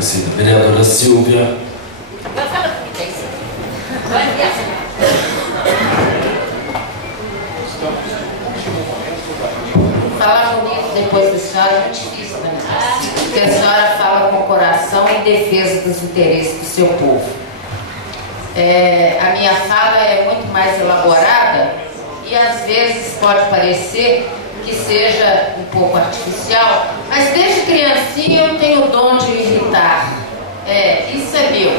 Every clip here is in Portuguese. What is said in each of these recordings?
conhecida vereadora Silvia. Falar bonito depois da senhora é muito difícil, né? Porque a senhora fala com o coração em defesa dos interesses do seu povo. A minha fala é muito mais elaborada e às vezes pode parecer que seja um pouco artificial, mas desde criancinha eu tenho o dom de irritar. Isso é meu.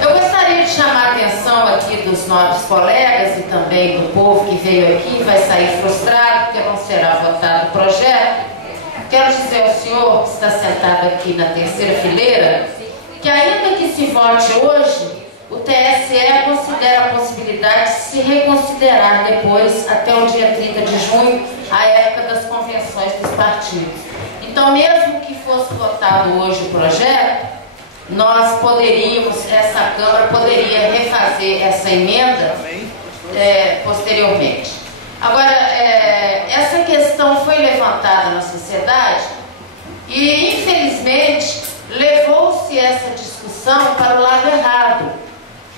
Eu gostaria de chamar a atenção aqui dos nobres colegas e também do povo que veio aqui e vai sair frustrado porque não será votado o projeto. Quero dizer ao senhor que está sentado aqui na terceira fileira que ainda que se vote hoje, o TSE considera a possibilidade de se reconsiderar depois, até o dia 30 de junho, a época das convenções dos partidos. Então, mesmo que fosse votado hoje o projeto, nós poderíamos, essa Câmara poderia refazer essa emenda posteriormente. Agora, essa questão foi levantada na sociedade e, infelizmente, levou-se essa discussão para o lado errado,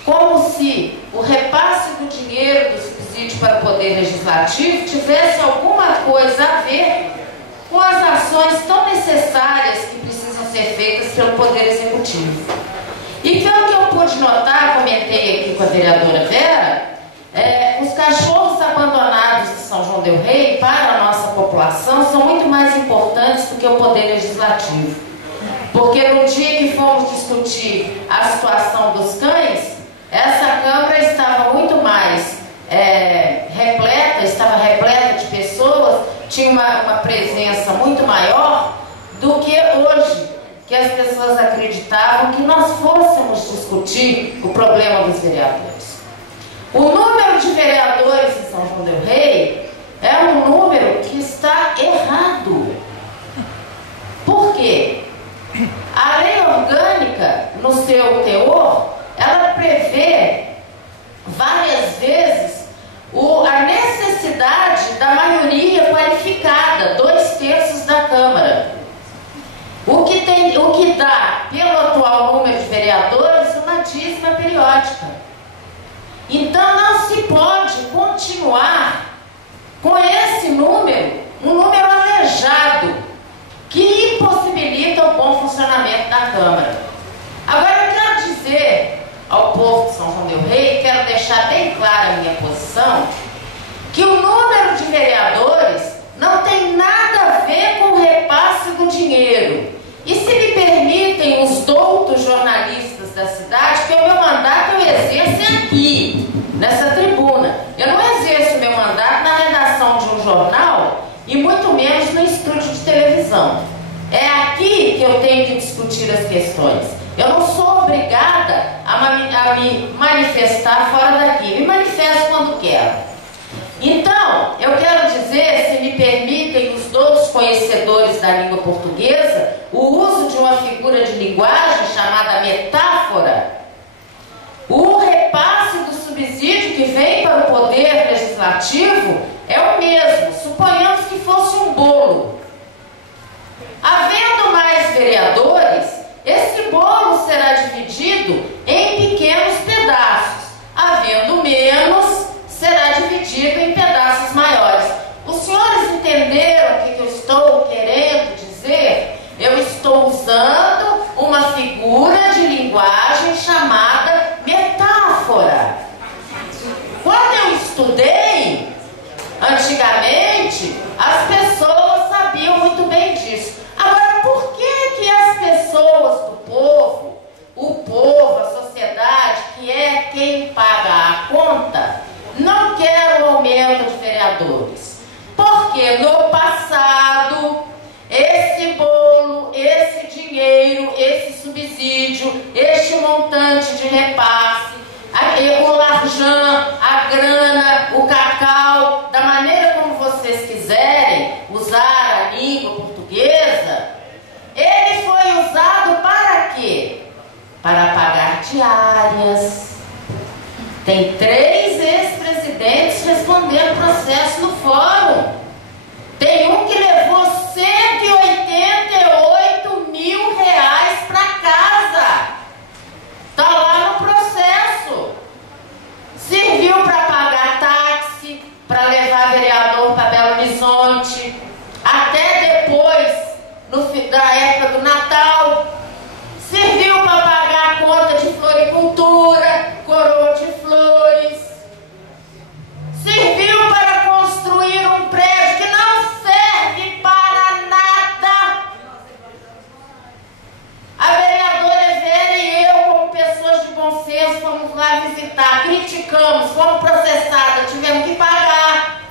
como se o repasse do dinheiro do subsídio para o Poder Legislativo tivesse alguma coisa a ver com as ações tão necessárias que precisam ser feitas pelo Poder Executivo. E pelo que eu pude notar, comentei aqui com a vereadora Vera, os cachorros abandonados de São João del Rei para a nossa população são muito mais importantes do que o Poder Legislativo. Porque no dia que fomos discutir a situação dos cães, essa Câmara estava muito mais repleta de pessoas, tinha uma presença muito maior do que hoje, que as pessoas acreditavam que nós fôssemos discutir o problema dos vereadores. O número de vereadores em São João del Rei é um número que está errado. Por quê? A lei orgânica, no seu teor, ela prevê várias vezes a necessidade da maioria qualificada, 2/3 da Câmara. O que dá, pelo atual número de vereadores, uma dízima periódica. Então não se pode continuar com esse número, um número aleijado, que impossibilita o bom funcionamento da Câmara. Agora eu quero dizer ao povo de São João del Rei, quero deixar bem clara a minha posição, que o número de vereadores não tem nada a ver com o repasse do dinheiro. E se me permitem os doutos jornalistas da cidade, que o meu mandato eu exerço aqui, nessa tribuna. Eu não exerço o meu mandato na redação de um jornal e muito menos no estúdio de televisão. É aqui que eu tenho que discutir as questões. Eu não sou obrigada a me manifestar fora daqui. Me manifesto quando quero. Então, eu quero dizer, se me permitem os doutos conhecedores da língua portuguesa, o uso de uma figura de linguagem chamada metáfora. O repasse do subsídio que vem para o Poder Legislativo é o mesmo. Suponhamos que fosse um bolo. Havendo mais vereadores, esse bolo será dividido em pequenos pedaços. Havendo menos, será dividido em pedaços maiores. Os senhores entenderam o que eu estou querendo dizer? Eu estou usando uma figura de linguagem chamada metáfora. Quando eu estudei, antigamente, as pessoas Natal, serviu para pagar a conta de floricultura, coroa de flores, serviu para construir um prédio que não serve para nada. A vereadora Vera e eu, como pessoas de bom senso, fomos lá visitar, criticamos, fomos processadas, tivemos que pagar,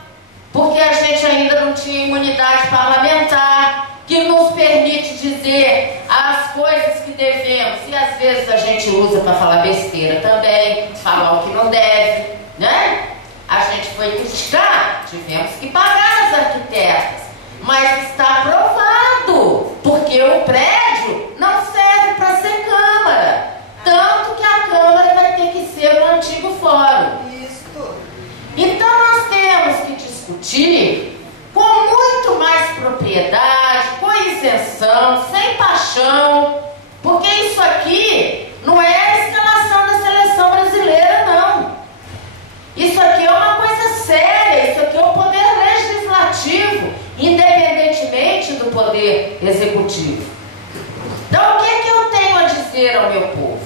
porque a gente ainda não tinha imunidade parlamentar, que nos permite dizer as coisas que devemos, e às vezes a gente usa para falar besteira também, falar o que não deve, né? A gente foi criticar, tivemos que pagar as arquitetas, mas está aprovado, porque o prédio não serve para ser Câmara, tanto que a Câmara vai ter que ser o antigo fórum. Então nós temos que discutir com muito mais propriedade, com isenção, sem paixão, porque isso aqui não é a escalação da seleção brasileira, não. Isso aqui é uma coisa séria, isso aqui é o poder legislativo, independentemente do poder executivo. Então, o que é que eu tenho a dizer ao meu povo,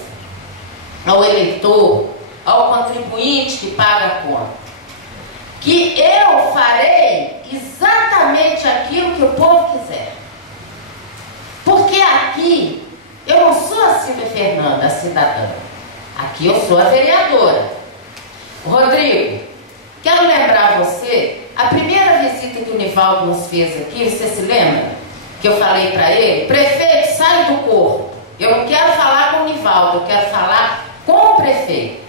ao eleitor, ao contribuinte que paga a conta? Que eu farei exatamente aquilo que o povo quiser. Porque aqui eu não sou a Silvia Fernanda, a cidadã. Aqui eu sou a vereadora. Rodrigo, quero lembrar você, a primeira visita que o Nivaldo nos fez aqui, você se lembra? Que eu falei para ele, prefeito, sai do corpo. Eu não quero falar com o Nivaldo, eu quero falar com o prefeito.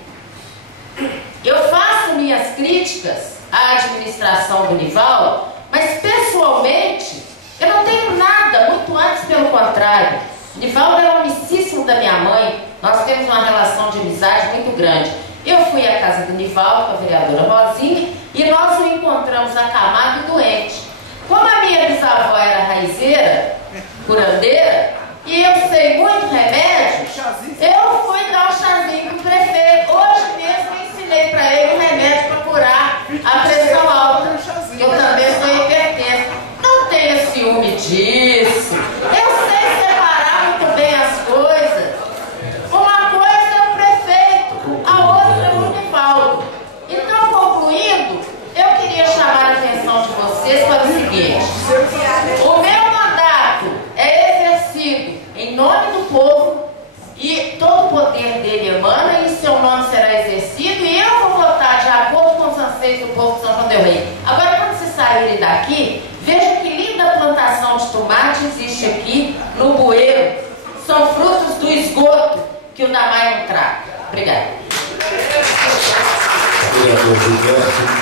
Eu faço minhas críticas à administração do Nivaldo, mas pessoalmente eu não tenho nada, muito antes pelo contrário. O Nivaldo é o amicíssimo da minha mãe, nós temos uma relação de amizade muito grande. Eu fui à casa do Nivaldo com a vereadora Rosinha e nós o encontramos acamado e doente. Como a minha bisavó era raizeira, curandeira, e eu sei muito remédio, eu fui dar um chazinho pro prefeito. Hoje mesmo eu ensinei para ele um remédio para curar a pressão alta. Eu também sou hipertensa. Não tenha ciúme disso. Eu sei separar muito bem as coisas. Uma coisa é o prefeito, a outra é o Nivaldo. Então, concluindo, eu queria chamar a atenção de vocês para o seguinte: o meu mandato é exercido em nome do povo e todo o poder dele emana e seu nome será exercido, e eu vou votar de acordo com os anseios do povo de São João del Rei. Agora, quando vocês saírem daqui, vejam que linda plantação de tomate existe aqui no bueiro. São frutos do esgoto que o Damai não trata. Obrigada. Obrigado, Gilberto.